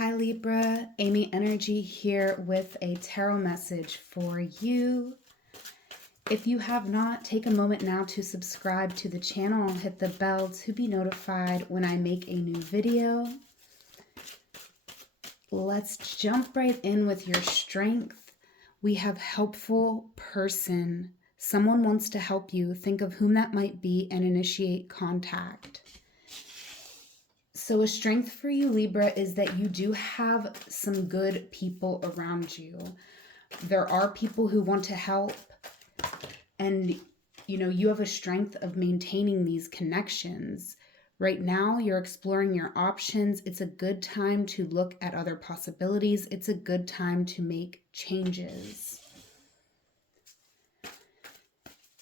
Hi Libra, Amy Energy here with a tarot message for you. If you have not, take a moment now to subscribe to the channel, hit the bell to be notified when I make a new video. Let's jump right in with your strength. We have helpful person. Someone wants to help you. Think of whom that might be and initiate contact. So a strength for you, Libra, is that you do have some good people around you. There are people who want to help, and you have a strength of maintaining these connections. Right now, you're exploring your options. It's a good time to look at other possibilities. It's a good time to make changes.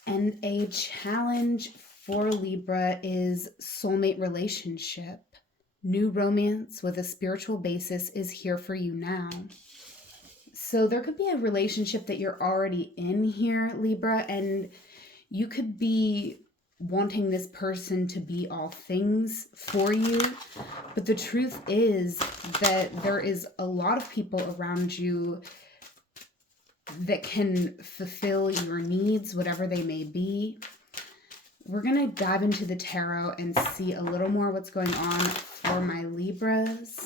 And a challenge for Libra is soulmate relationship. New romance with a spiritual basis is here for you now. So there could be a relationship that you're already in here, Libra, and you could be wanting this person to be all things for you. But the truth is that there is a lot of people around you that can fulfill your needs, whatever they may be. We're going to dive into the tarot and see a little more what's going on for my Libras.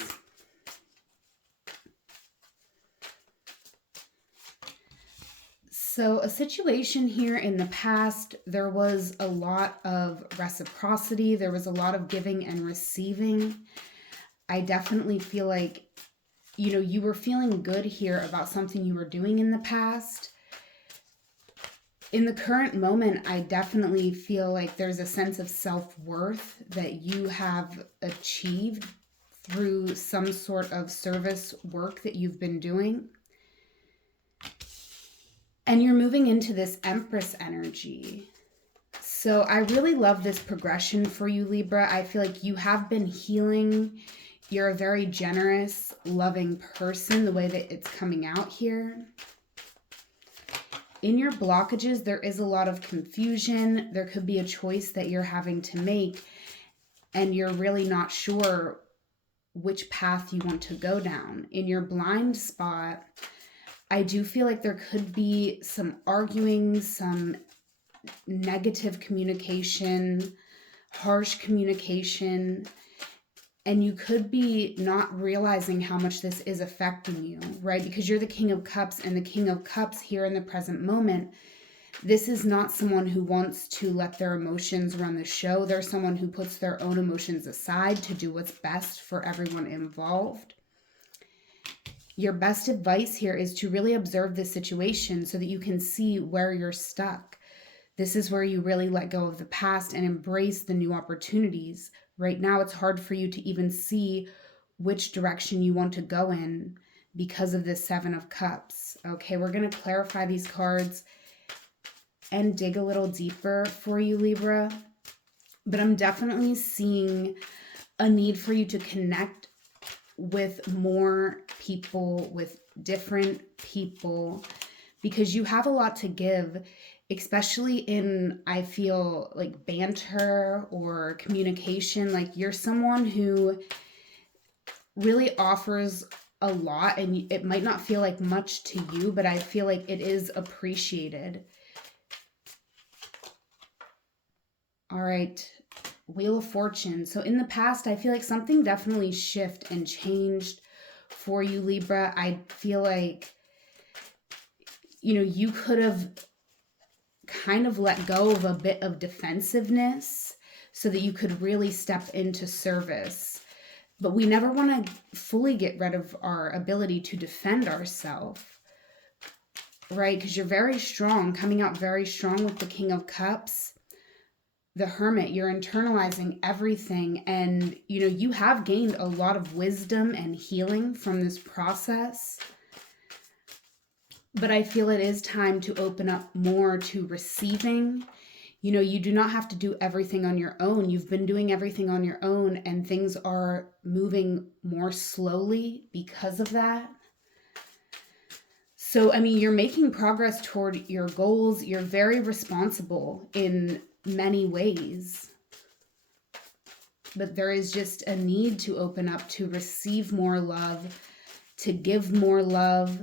So a situation here in the past, there was a lot of reciprocity. There was a lot of giving and receiving. I definitely feel like, you were feeling good here about something you were doing in the past. In the current moment, I definitely feel like there's a sense of self-worth that you have achieved through some sort of service work that you've been doing. And you're moving into this Empress energy. So I really love this progression for you, Libra. I feel like you have been healing. You're a very generous, loving person, the way that it's coming out here. In your blockages, there is a lot of confusion. There could be a choice that you're having to make, and you're really not sure which path you want to go down. In your blind spot, I do feel like there could be some arguing, some negative communication, harsh communication, and you could be not realizing how much this is affecting you, right? Because you're the King of Cups, and the King of Cups here in the present moment, this is not someone who wants to let their emotions run the show. They're someone who puts their own emotions aside to do what's best for everyone involved. Your best advice here is to really observe this situation so that you can see where you're stuck. This is where you really let go of the past and embrace the new opportunities. Right now, it's hard for you to even see which direction you want to go in because of this Seven of Cups. Okay, we're going to clarify these cards and dig a little deeper for you, Libra. But I'm definitely seeing a need for you to connect with more people, with different people, because you have a lot to give, especially in, I feel like, banter or communication. Like, you're someone who really offers a lot, and it might not feel like much to you, but I feel like it is appreciated. All right, Wheel of Fortune. So in the past, I feel like something definitely shifted and changed for you, Libra. I feel like, you could have kind of let go of a bit of defensiveness so that you could really step into service. But we never want to fully get rid of our ability to defend ourselves, right? Because you're very strong, coming out very strong with the King of Cups. The Hermit, you're internalizing everything, and you have gained a lot of wisdom and healing from this process. But I feel it is time to open up more to receiving. You do not have to do everything on your own. You've been doing everything on your own, and things are moving more slowly because of that. So, you're making progress toward your goals. You're very responsible in many ways. but there is just a need to open up, to receive more love, to give more love.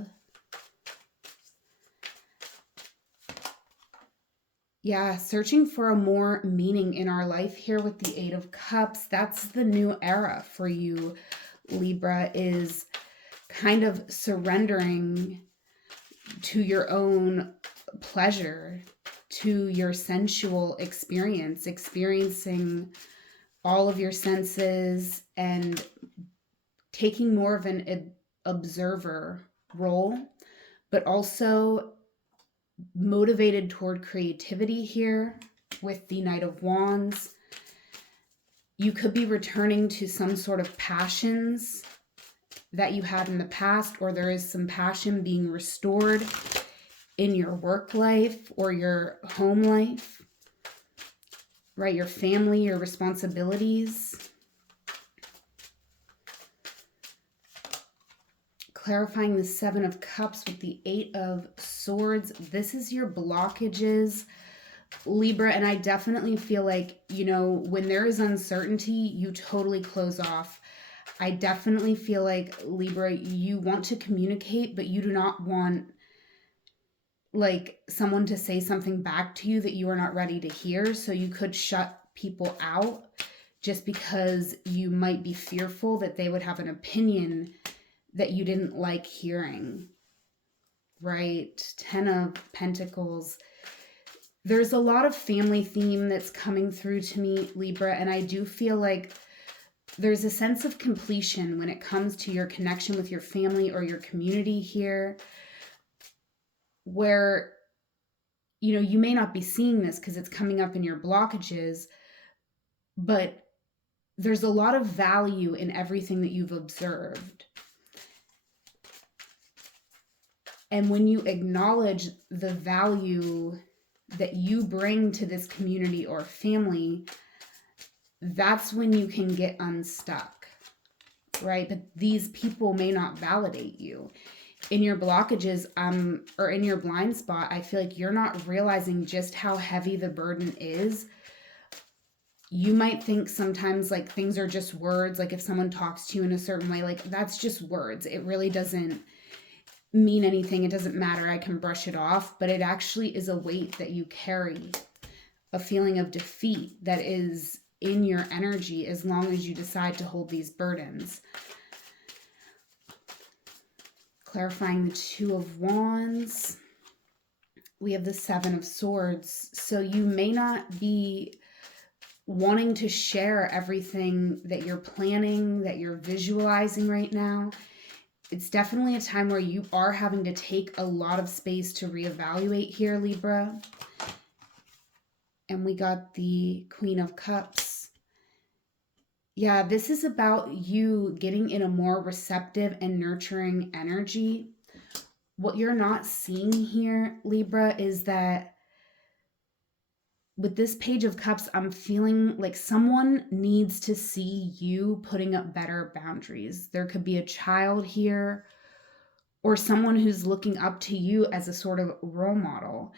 Yeah, searching for a more meaning in our life here with the Eight of Cups. That's the new era for you, Libra, is kind of surrendering to your own pleasure, to your sensual experience, experiencing all of your senses and taking more of an observer role, but also motivated toward creativity here with the Knight of Wands. You could be returning to some sort of passions that you had in the past, or there is some passion being restored in your work life or your home life, right? Your family, your responsibilities. Clarifying the Seven of Cups with the Eight of Swords. This is your blockages, Libra, and I definitely feel like, you know, when there is uncertainty, you totally close off. I definitely feel like, Libra, you want to communicate, but you do not want like someone to say something back to you that you are not ready to hear. So you could shut people out just because you might be fearful that they would have an opinion that you didn't like hearing, right? 10 of Pentacles. There's a lot of family theme that's coming through to me, Libra, and I do feel like there's a sense of completion when it comes to your connection with your family or your community here, where, you know, you may not be seeing this because it's coming up in your blockages, but there's a lot of value in everything that you've observed. And when you acknowledge the value that you bring to this community or family, that's when you can get unstuck, right? But these people may not validate you. In your blockages, or in your blind spot, I feel like you're not realizing just how heavy the burden is. You might think sometimes like things are just words, like if someone talks to you in a certain way, like that's just words. It really doesn't mean anything. It doesn't matter. I can brush it off, but it actually is a weight that you carry, a feeling of defeat that is in your energy as long as you decide to hold these burdens. Clarifying the Two of Wands. We have the Seven of Swords. So you may not be wanting to share everything that you're planning, that you're visualizing right now. It's definitely a time where you are having to take a lot of space to reevaluate here, Libra. And we got the Queen of Cups. Yeah, this is about you getting in a more receptive and nurturing energy. What you're not seeing here, Libra, is that with this Page of Cups, I'm feeling like someone needs to see you putting up better boundaries. There could be a child here or someone who's looking up to you as a sort of role model.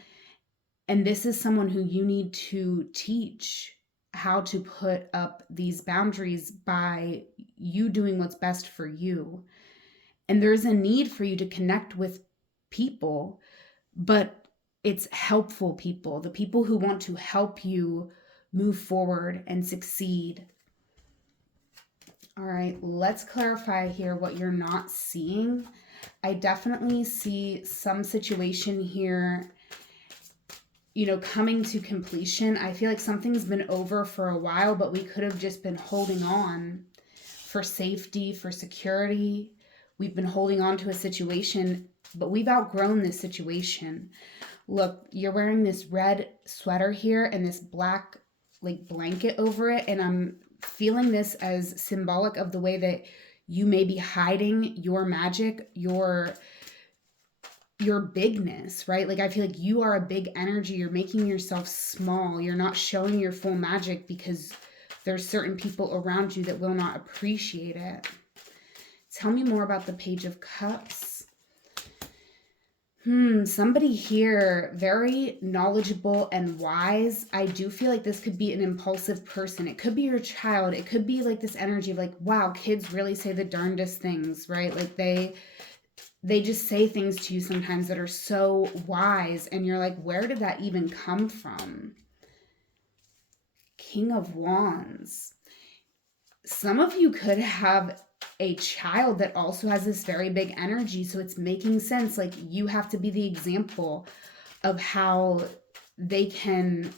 And this is someone who you need to teach how to put up these boundaries by you doing what's best for you. And there's a need for you to connect with people, but it's helpful people, the people who want to help you move forward and succeed. All right, let's clarify here what you're not seeing. I definitely see some situation here, you know, coming to completion. I feel like something's been over for a while, but we could have just been holding on for safety, for security. We've been holding on to a situation, but we've outgrown this situation. Look, you're wearing this red sweater here and this black like blanket over it. And I'm feeling this as symbolic of the way that you may be hiding your magic, your bigness, right? Like I feel like you are a big energy. You're making yourself small. You're not showing your full magic because there's certain people around you that will not appreciate it. Tell me more about the Page of Cups. Somebody here, very knowledgeable and wise. I do feel like this could be an impulsive person. It could be your child. It could be like this energy of like, wow, kids really say the darndest things, right? Like they just say things to you sometimes that are so wise, and you're like, where did that even come from? King of Wands. Some of you could have a child that also has this very big energy, so it's making sense. Like, you have to be the example of how they can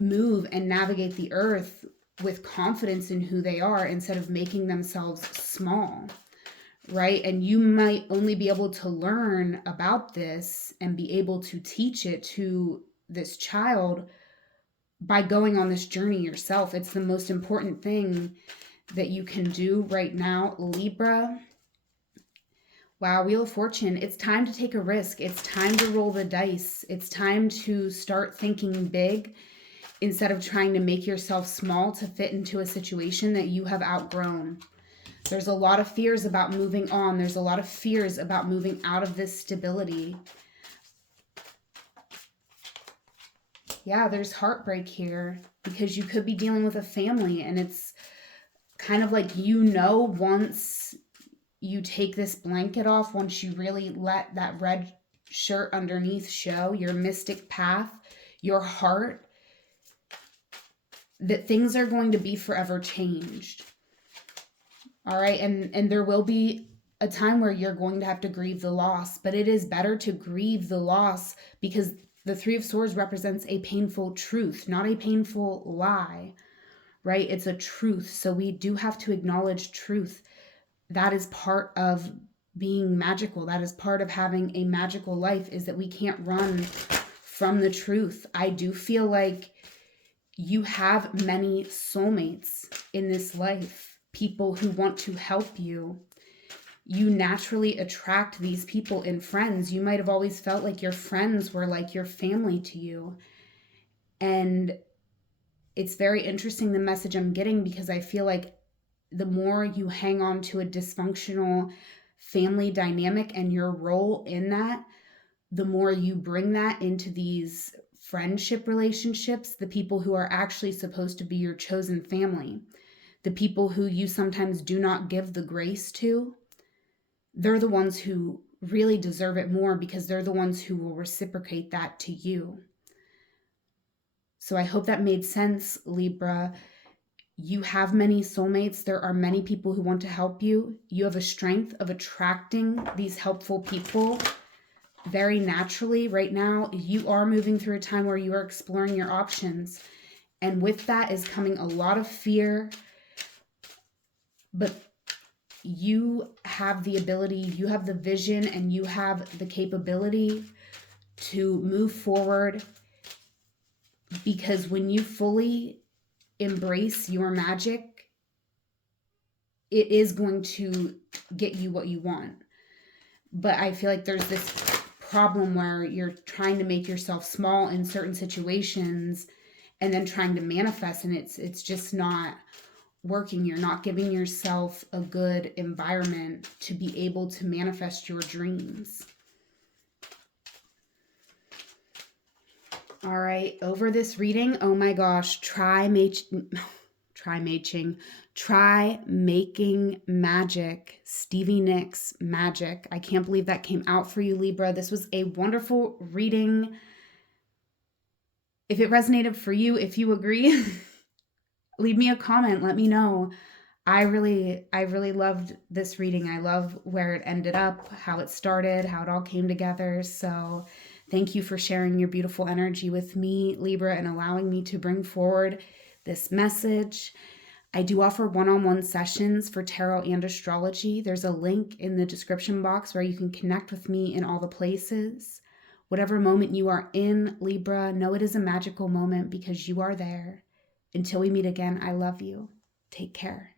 move and navigate the earth with confidence in who they are instead of making themselves small, right? And you might only be able to learn about this and be able to teach it to this child by going on this journey yourself. It's the most important thing that you can do right now, Libra. Wow, Wheel of Fortune. It's time to take a risk. It's time to roll the dice. It's time to start thinking big instead of trying to make yourself small to fit into a situation that you have outgrown. There's a lot of fears about moving on. There's a lot of fears about moving out of this stability. Yeah, there's heartbreak here because you could be dealing with a family, and it's kind of like, once you take this blanket off, once you really let that red shirt underneath show, your mystic path, your heart, that things are going to be forever changed. All right. And there will be a time where you're going to have to grieve the loss, but it is better to grieve the loss because the Three of Swords represents a painful truth, not a painful lie, right? It's a truth. So we do have to acknowledge truth. That is part of being magical. That is part of having a magical life, is that we can't run from the truth. I do feel like you have many soulmates in this life, people who want to help you. You naturally attract these people in friends. You might have always felt like your friends were like your family to you. And it's very interesting, the message I'm getting, because I feel like the more you hang on to a dysfunctional family dynamic and your role in that, the more you bring that into these friendship relationships, the people who are actually supposed to be your chosen family, the people who you sometimes do not give the grace to, they're the ones who really deserve it more because they're the ones who will reciprocate that to you. So I hope that made sense, Libra. You have many soulmates. There are many people who want to help you. You have a strength of attracting these helpful people very naturally. Right now, you are moving through a time where you are exploring your options. And with that is coming a lot of fear. But you have the ability, you have the vision, and you have the capability to move forward, because when you fully embrace your magic, it is going to get you what you want. But I feel like there's this problem where you're trying to make yourself small in certain situations and then trying to manifest, and it's just not working. You're not giving yourself a good environment to be able to manifest your dreams. All right, over this reading, oh my gosh, try making magic. Stevie Nicks, Magic. I can't believe that came out for you, Libra. This was a wonderful reading. If it resonated for you, if you agree, leave me a comment. Let me know. I really loved this reading. I love where it ended up, how it started, how it all came together. So thank you for sharing your beautiful energy with me, Libra, and allowing me to bring forward this message. I do offer one-on-one sessions for tarot and astrology. There's a link in the description box where you can connect with me in all the places. Whatever moment you are in, Libra, know it is a magical moment because you are there. Until we meet again, I love you. Take care.